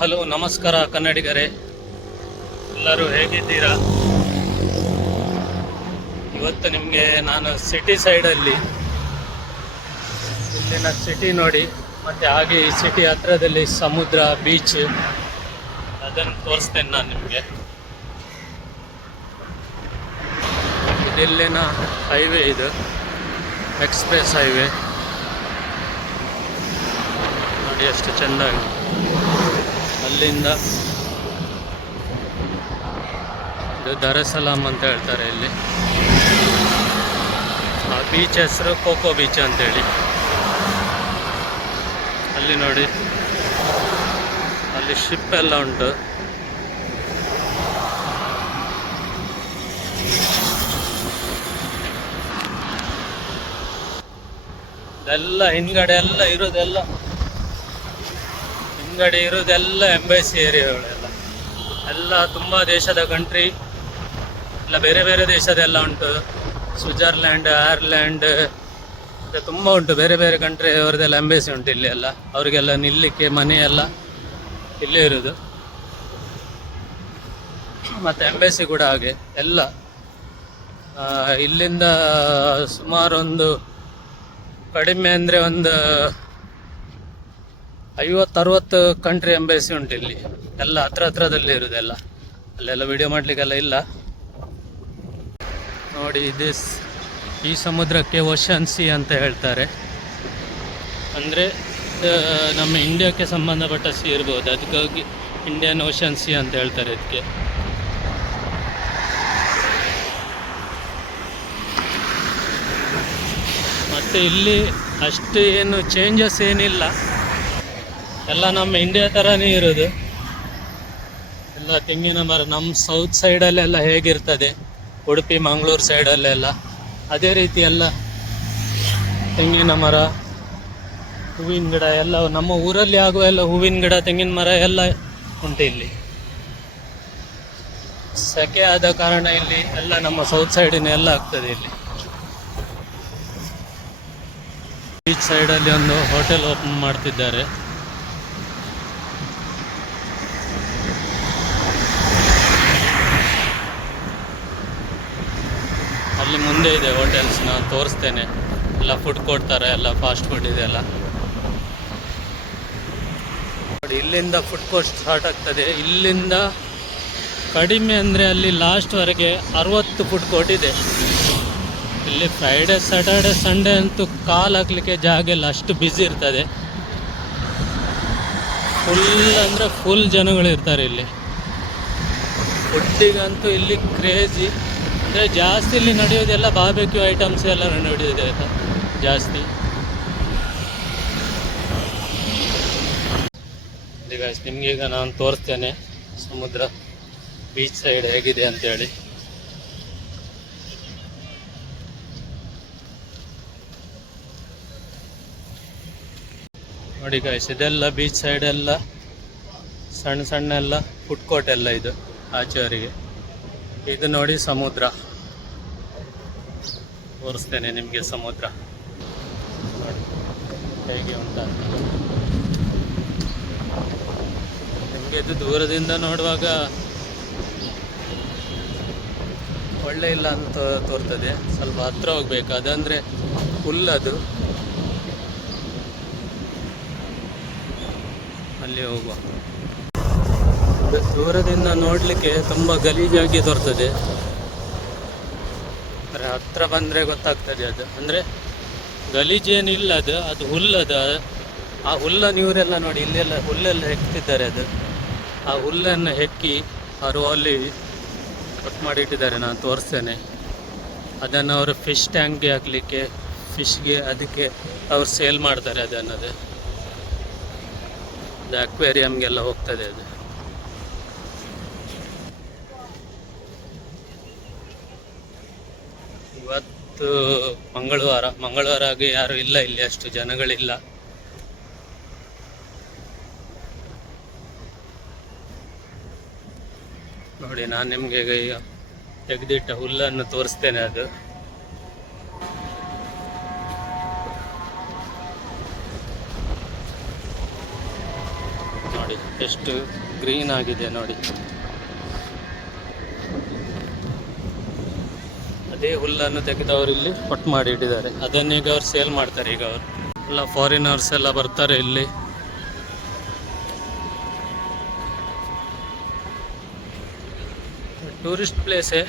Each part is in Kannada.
ಹಲೋ ನಮಸ್ಕಾರ ಕನ್ನಡಿಗರೇ, ಎಲ್ಲರೂ ಹೇಗಿದ್ದೀರಾ? ಇವತ್ತು ನಿಮಗೆ ನಾನು ಸಿಟಿ ಸೈಡಲ್ಲಿ ಇಲ್ಲಿನ ಸಿಟಿ ನೋಡಿ, ಮತ್ತು ಹಾಗೆ ಈ ಸಿಟಿ ಹತ್ರದಲ್ಲಿ ಸಮುದ್ರ, ಬೀಚ್ ಅದನ್ನು ತೋರಿಸ್ತೇನೆ ನಾನು ನಿಮಗೆ. ಇಲ್ಲಿನ ಹೈವೇ, ಇದು ಎಕ್ಸ್ಪ್ರೆಸ್ ಹೈವೇ ನೋಡಿ ಎಷ್ಟು ಚೆಂದಾಗಿ. ಅಲ್ಲಿಂದ ಇದು ದರಸಲಾಮ್ ಅಂತ ಹೇಳ್ತಾರೆ ಇಲ್ಲಿ. ಆ ಬೀಚ್ ಹೆಸರು ಕೋಕೋ ಬೀಚ್ ಅಂತೇಳಿ. ಅಲ್ಲಿ ನೋಡಿ, ಅಲ್ಲಿ ಶಿಪ್ ಎಲ್ಲ ಉಂಟು. ಎಲ್ಲ ಹಿಂದ್ಗಡೆ ಇರೋದೆಲ್ಲ ಎಂಬಸಿ ಏರಿಯಾಗಳೆಲ್ಲ. ಎಲ್ಲ ತುಂಬ ದೇಶದ ಕಂಟ್ರಿ ಎಲ್ಲ, ಬೇರೆ ಬೇರೆ ದೇಶದೆಲ್ಲ ಉಂಟು. ಸ್ವಿಟ್ಜರ್ಲ್ಯಾಂಡ್, ಐರ್ಲ್ಯಾಂಡ್ ಮತ್ತು ತುಂಬ ಉಂಟು, ಬೇರೆ ಬೇರೆ ಕಂಟ್ರಿ ಅವ್ರದ್ದೆಲ್ಲ ಎಂಬಸಿ ಉಂಟು ಇಲ್ಲಿ ಎಲ್ಲ. ಅವರಿಗೆಲ್ಲ ನಿಲ್ಲಕ್ಕೆ ಮನೆ ಎಲ್ಲ ಇಲ್ಲೇ ಇರೋದು. ಮತ್ತು ಎಂಬಸಿ ಕೂಡ ಹಾಗೆ ಎಲ್ಲ. ಇಲ್ಲಿಂದ ಸುಮಾರು ಒಂದು ಕಡಿಮೆ ಅಂದರೆ ಒಂದು 50-60 ಕಂಟ್ರಿ ಎಂಬಸಿ ಉಂಟು ಇಲ್ಲಿ ಎಲ್ಲ. ಹತ್ರದಲ್ಲಿ ಇರೋದೆಲ್ಲ. ಅಲ್ಲೆಲ್ಲ ವಿಡಿಯೋ ಮಾಡಲಿಕ್ಕೆಲ್ಲ ಇಲ್ಲ ನೋಡಿ. ಈ ಸಮುದ್ರಕ್ಕೆ ಓಷನ್ ಸಿ ಅಂತ ಹೇಳ್ತಾರೆ. ಅಂದರೆ ನಮ್ಮ ಇಂಡಿಯಾಕ್ಕೆ ಸಂಬಂಧಪಟ್ಟ ಸಿ ಇರ್ಬೋದು, ಅದಕ್ಕಾಗಿ ಇಂಡಿಯನ್ ಓಷನ್ ಸಿ ಅಂತ ಹೇಳ್ತಾರೆ ಇದಕ್ಕೆ. ಮತ್ತು ಇಲ್ಲಿ ಅಷ್ಟು ಏನು ಚೇಂಜಸ್ ಏನಿಲ್ಲ, ಎಲ್ಲ ನಮ್ಮ ಇಂಡಿಯಾ ಥರನೇ ಇರೋದು. ಎಲ್ಲ ತೆಂಗಿನ ಮರ ನಮ್ಮ ಸೌತ್ ಸೈಡಲ್ಲೆಲ್ಲ ಹೇಗಿರ್ತದೆ, ಉಡುಪಿ ಮಂಗಳೂರು ಸೈಡಲ್ಲೆಲ್ಲ ಅದೇ ರೀತಿ ಎಲ್ಲ ತೆಂಗಿನ ಮರ, ಹೂವಿನ ಗಿಡ ಎಲ್ಲ ನಮ್ಮ ಊರಲ್ಲಿ ಆಗುವ ಎಲ್ಲ ಹೂವಿನ ಗಿಡ, ತೆಂಗಿನ ಮರ ಎಲ್ಲ ಉಂಟು ಇಲ್ಲಿ. ಸೆಕೆ ಆದ ಕಾರಣ ಇಲ್ಲಿ ಎಲ್ಲ ನಮ್ಮ ಸೌತ್ ಸೈಡಿನ ಎಲ್ಲ ಆಗ್ತದೆ ಇಲ್ಲಿ. ಬೀಚ್ ಸೈಡಲ್ಲಿ ಒಂದು ಹೋಟೆಲ್ ಓಪನ್ ಮಾಡ್ತಿದ್ದಾರೆ. ಅಲ್ಲಿ ಮುಂದೆ ಇದೆ ಹೋಟೆಲ್ಸ್, ನಾನು ತೋರಿಸ್ತೇನೆ. ಎಲ್ಲ ಫುಡ್ ಕೊಡ್ತಾರೆ, ಎಲ್ಲ ಫಾಸ್ಟ್ ಫುಡ್ ಇದೆಲ್ಲ ನೋಡಿ. ಇಲ್ಲಿಂದ ಫುಡ್ ಕೋರ್ಟ್ ಸ್ಟಾರ್ಟ್ ಆಗ್ತದೆ. ಇಲ್ಲಿಂದ ಕಡಿಮೆ ಅಂದರೆ ಅಲ್ಲಿ ಲಾಸ್ಟ್ವರೆಗೆ 60 ಫುಡ್ ಕೋರ್ಟ್ ಇದೆ ಇಲ್ಲಿ. ಫ್ರೈಡೇ, ಸ್ಯಾಟರ್ಡೆ, ಸಂಡೇ ಅಂತೂ ಕಾಲು ಹಾಕಲಿಕ್ಕೆ ಜಾಗ ಇಲ್ಲ, ಅಷ್ಟು ಬ್ಯುಸಿ ಇರ್ತದೆ. ಫುಲ್ ಅಂದರೆ ಫುಲ್ ಜನಗಳು ಇರ್ತಾರೆ ಇಲ್ಲಿ. ಫುಡ್ಡಿಗಂತೂ ಇಲ್ಲಿ ಕ್ರೇಜಿ. ಅಂದರೆ ಜಾಸ್ತಿ ಇಲ್ಲಿ ನಡೆಯೋದೆಲ್ಲ ಬಾರ್ಬೆಕ್ಯೂ ಐಟಮ್ಸ್ ಎಲ್ಲ ನಡೆಯೋದೆ ಜಾಸ್ತಿ. ಈಗ ನಿಮಗೆ ಈಗ ನಾನು ತೋರಿಸ್ತೇನೆ ಸಮುದ್ರ, ಬೀಚ್ ಸೈಡ್ ಹೇಗಿದೆ ಅಂತೇಳಿ. ನೋಡಿ ಗಾಯ್ಸ್, ಇದೆಲ್ಲ ಬೀಚ್ ಸೈಡೆಲ್ಲ ಸಣ್ಣ ಸಣ್ಣ ಎಲ್ಲ ಫುಡ್ ಕೋರ್ಟ್ ಎಲ್ಲ ಇದು ಆಚೆವರೆಗೆ. ಇದು ನೋಡಿ ಸಮುದ್ರ, ತೋರಿಸ್ತೇನೆ ನಿಮಗೆ ಸಮುದ್ರ ನೋಡಿ ಹೇಗೆ ಉಂಟ. ನಿಮಗೆ ಇದು ದೂರದಿಂದ ನೋಡುವಾಗ ಒಳ್ಳೆ ಇಲ್ಲ ಅಂತ ತೋರ್ತದೆ, ಸ್ವಲ್ಪ ಹತ್ರ ಹೋಗ್ಬೇಕು. ಅದಂದರೆ ಫುಲ್ ಅದು ಅಲ್ಲಿ ಹೋಗುವ. ದೂರದಿಂದ ನೋಡಲಿಕ್ಕೆ ತುಂಬ ಗಲೀಜಾಗಿ ತೋರ್ತದೆ, ಹತ್ರ ಬಂದರೆ ಗೊತ್ತಾಗ್ತದೆ ಅದು. ಅಂದರೆ ಗಲೀಜೇನಿಲ್ಲ, ಅದು ಹುಲ್ಲದು. ಆ ಹುಲ್ಲನ್ನು ಇವರೆಲ್ಲ ನೋಡಿ ಇಲ್ಲೆಲ್ಲ ಹುಲ್ಲೆಲ್ಲ ಹೆಕ್ತಿದ್ದಾರೆ. ಅದು ಆ ಹುಲ್ಲನ್ನು ಹೆಕ್ಕಿ ಅವರು ಅಲ್ಲಿ ಕಟ್ ಮಾಡಿಟ್ಟಿದ್ದಾರೆ, ನಾನು ತೋರಿಸ್ತೇನೆ. ಅದನ್ನು ಅವರು ಫಿಶ್ ಟ್ಯಾಂಕ್ಗೆ ಹಾಕಲಿಕ್ಕೆ, ಫಿಶ್ಗೆ ಅದಕ್ಕೆ ಅವ್ರು ಸೇಲ್ ಮಾಡ್ತಾರೆ. ಅದು ಅಕ್ವೇರಿಯಮ್ಗೆಲ್ಲ ಹೋಗ್ತದೆ ಅದು. ಇವತ್ತು ಮಂಗಳವಾರ ಆಗಿ ಯಾರು ಇಲ್ಲ ಇಲ್ಲಿ, ಅಷ್ಟು ಜನಗಳಿಲ್ಲ. ನೋಡಿ, ನಾನು ನಿಮಗೆ ತೆಗೆದಿಟ್ಟ ಹುಲ್ಲನ್ನು ತೋರಿಸ್ತೇನೆ. ಅದು ನೋಡಿ ಎಷ್ಟು ಗ್ರೀನ್ ಆಗಿದೆ ನೋಡಿ. ಅದೇ ಹುಲ್ಲನ್ನು ತೆಗೆದು ಅವರು ಇಲ್ಲಿ ಕೊಟ್ಟು ಮಾಡಿ ಇಟ್ಟಿದ್ದಾರೆ. ಅದನ್ನೀಗ ಅವ್ರು ಸೇಲ್ ಮಾಡ್ತಾರೆ. ಈಗ ಅವರು ಎಲ್ಲ ಫಾರಿನರ್ಸ್ ಎಲ್ಲ ಬರ್ತಾರೆ ಇಲ್ಲಿ. ಟೂರಿಸ್ಟ್ ಪ್ಲೇಸೇ.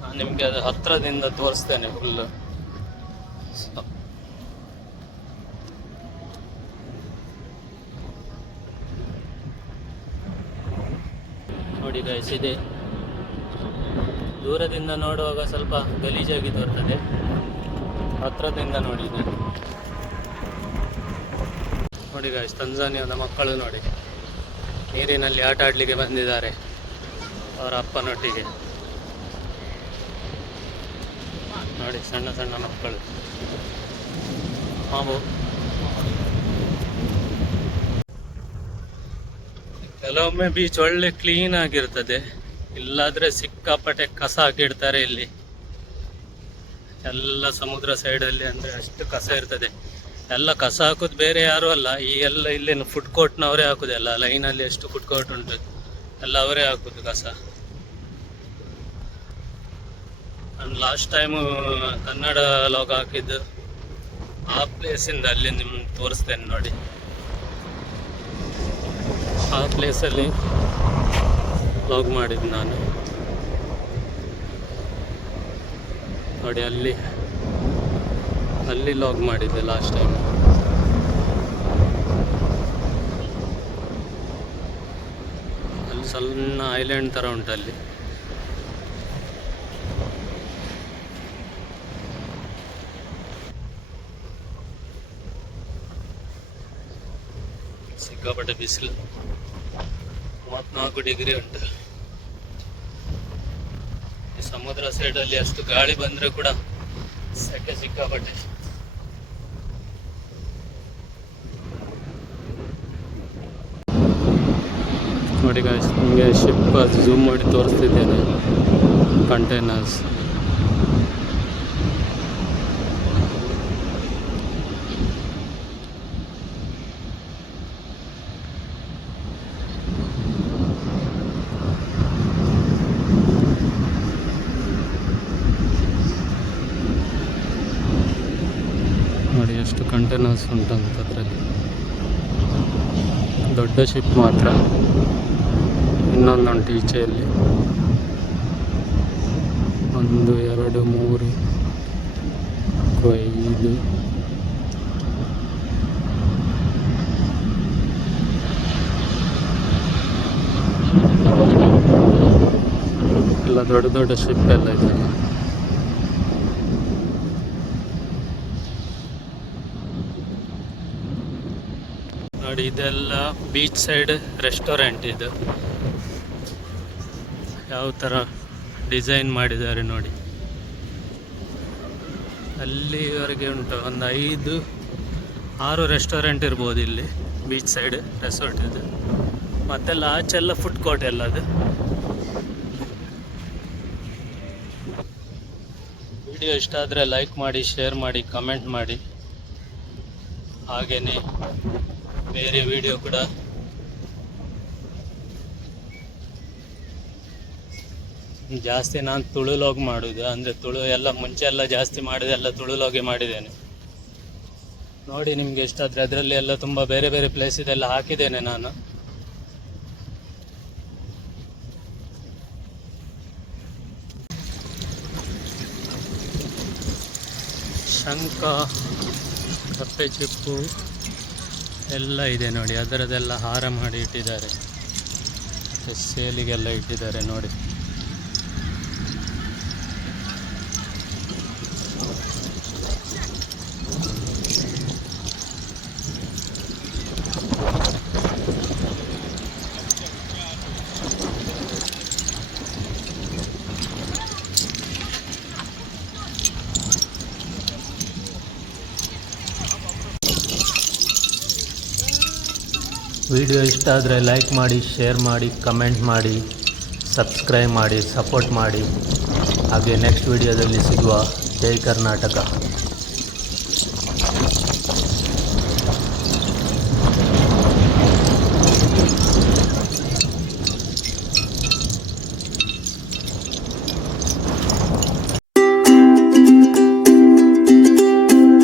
ನಾನು ನಿಮಗೆ ಅದು ಹತ್ರದಿಂದ ತೋರಿಸ್ತೇನೆ ಹುಲ್ಲು. ನೋಡಿ ಗೈಸ್, ಇದೆ ದೂರದಿಂದ ನೋಡುವಾಗ ಸ್ವಲ್ಪ ಗಲೀಜಾಗಿ ತೋರ್ತದೆ, ಹತ್ರದಿಂದ ನೋಡಿದೆ. ನೋಡಿ ಗೈಸ್, ತಂಜಾನಿಯಾದ ಮಕ್ಕಳು ನೋಡಿ ನೀರಿನಲ್ಲಿ ಆಟ ಆಡಲಿಕ್ಕೆ ಬಂದಿದ್ದಾರೆ ಅವರ ಅಪ್ಪನೊಟ್ಟಿಗೆ. ನೋಡಿ ಸಣ್ಣ ಸಣ್ಣ ಮಕ್ಕಳು. ಹಾವು ಕೆಲವೊಮ್ಮೆ ಬೀಚ್ ಒಳ್ಳೆ ಕ್ಲೀನ್ ಆಗಿರ್ತದೆ, ಇಲ್ಲಾದ್ರೆ ಸಿಕ್ಕಾಪಟ್ಟೆ ಕಸ ಹಾಕಿಡ್ತಾರೆ ಇಲ್ಲಿ. ಎಲ್ಲ ಸಮುದ್ರ ಸೈಡಲ್ಲಿ ಅಂದರೆ ಅಷ್ಟು ಕಸ ಇರ್ತದೆ. ಎಲ್ಲ ಕಸ ಹಾಕೋದು ಬೇರೆ ಯಾರು ಅಲ್ಲ, ಈ ಎಲ್ಲ ಇಲ್ಲೇನು ಫುಡ್ ಕೋರ್ಟ್ನವರೇ ಹಾಕೋದು. ಎಲ್ಲ ಲೈನಲ್ಲಿ ಎಷ್ಟು ಫುಡ್ ಕೋರ್ಟ್ ಉಂಟು ಎಲ್ಲ ಅವರೇ ಹಾಕೋದು ಕಸ. ನಾನು ಲಾಸ್ಟ್ ಟೈಮು ಕನ್ನಡ ಲಾಗ್ ಹಾಕಿದ್ದು ಆ ಪ್ಲೇಸಿಂದ, ಅಲ್ಲಿ ನಿಮ್ಗೆ ತೋರಿಸ್ತೇನೆ ನೋಡಿ. ಆ ಪ್ಲೇಸಲ್ಲಿ ಲಾಗ್ ಮಾಡಿದ್ದು ನಾನು ನೋಡಿ. ಅಲ್ಲಿ ಲಾಗ್ ಮಾಡಿದ್ದೆ ಲಾಸ್ಟ್ ಟೈಮ್. ಅಲ್ಲಿ ಸಣ್ಣ ಐಲ್ಯಾಂಡ್ ಥರ ಉಂಟು ಅಲ್ಲಿ. ಸಿಕ್ಕಾಪಟ್ಟೆ ಬಿಸಿಲು, 34 ಡಿಗ್ರಿ ಉಂಟು. ಈ ಸಮುದ್ರ ಸೈಡಲ್ಲಿ ಅಷ್ಟು ಗಾಳಿ ಬಂದರೆ ಕೂಡ ಸೆಕೆ ಸಿಕ್ಕಾಪಟ್ಟೆ. ನೋಡಿ ಗಾಯ್ಸ್, ನಿಮಗೆ ಶಿಪ್ ಝೂಮ್ ಮಾಡಿ ತೋರಿಸ್ತಿದ್ದೇನೆ. ಕಂಟೈನರ್ಸ್ ನೋಡಿ ಎಷ್ಟು ಕಂಟೈನರ್ಸ್ ಉಂಟಂತ. ಅದರಲ್ಲಿ ದೊಡ್ಡ ಶಿಪ್ ಮಾತ್ರ, ಇನ್ನೊಂದುಂಟು ಈಚೆಯಲ್ಲಿ. 1 2 3 5 ಎಲ್ಲ ದೊಡ್ಡ ದೊಡ್ಡ ಶಿಪ್ ಎಲ್ಲ ಇದೆ. ನೋಡಿ ಇದೆಲ್ಲ ಬೀಚ್ ಸೈಡ್ ರೆಸ್ಟೋರೆಂಟ್. ಇದು ಯಾವ ಥರ ಡಿಸೈನ್ ಮಾಡಿದ್ದಾರೆ ನೋಡಿ. ಅಲ್ಲಿವರೆಗೆ ಉಂಟು, ಒಂದು 5-6 ರೆಸ್ಟೋರೆಂಟ್ ಇರ್ಬೋದು ಇಲ್ಲಿ ಬೀಚ್ ಸೈಡ್ ರೆಸಾರ್ಟ್ ಇದು. ಮತ್ತೆಲ್ಲ ಆಚೆಲ್ಲ ಫುಡ್ ಕೋರ್ಟ್ ಎಲ್ಲ ಅದು. ವಿಡಿಯೋ ಇಷ್ಟ ಆದರೆ ಲೈಕ್ ಮಾಡಿ, ಶೇರ್ ಮಾಡಿ, ಕಮೆಂಟ್ ಮಾಡಿ. ಹಾಗೆಯೇ ಬೇರೆ ವಿಡಿಯೋ ಕೂಡ ಜಾಸ್ತಿ ನಾನು ತುಳು ಲಾಗ್ ಮಾಡೋದು, ಅಂದರೆ ತುಳು ಎಲ್ಲ ಮುಂಚೆ ಎಲ್ಲ ಜಾಸ್ತಿ ಮಾಡಿದೆಲ್ಲ ತುಳು ಲಾಗೆ ಮಾಡಿದ್ದೇನೆ ನೋಡಿ. ನಿಮಗೆ ಇಷ್ಟ ಆದರೆ ಅದರಲ್ಲಿ ಎಲ್ಲ ತುಂಬ ಬೇರೆ ಬೇರೆ ಪ್ಲೇಸ್ ಇದೆಲ್ಲ ಹಾಕಿದ್ದೇನೆ ನಾನು. ಶಂಖ, ಕಪ್ಪೆ ಚಿಪ್ಪು ಎಲ್ಲ ಇದೆ ನೋಡಿ. ಅದರದೆಲ್ಲ ಹಾರ ಮಾಡಿ ಇಟ್ಟಿದ್ದಾರೆ, ಸೇಲಿಗೆಲ್ಲ ಇಟ್ಟಿದ್ದಾರೆ ನೋಡಿ. ವಿಡಿಯೋ ಇಷ್ಟ ಆದರೆ ಲೈಕ್ ಮಾಡಿ, ಶೇರ್ ಮಾಡಿ, ಕಮೆಂಟ್ ಮಾಡಿ. ಸಬ್ಸ್ಕ್ರೈಬ್ ಮಾಡಿ, ಸಪೋರ್ಟ್ ಮಾಡಿ. ಹಾಗೆ ನೆಕ್ಸ್ಟ್ ವಿಡಿಯೋದಲ್ಲಿ ಸಿಗುವ. ಜೈ ಕರ್ನಾಟಕ.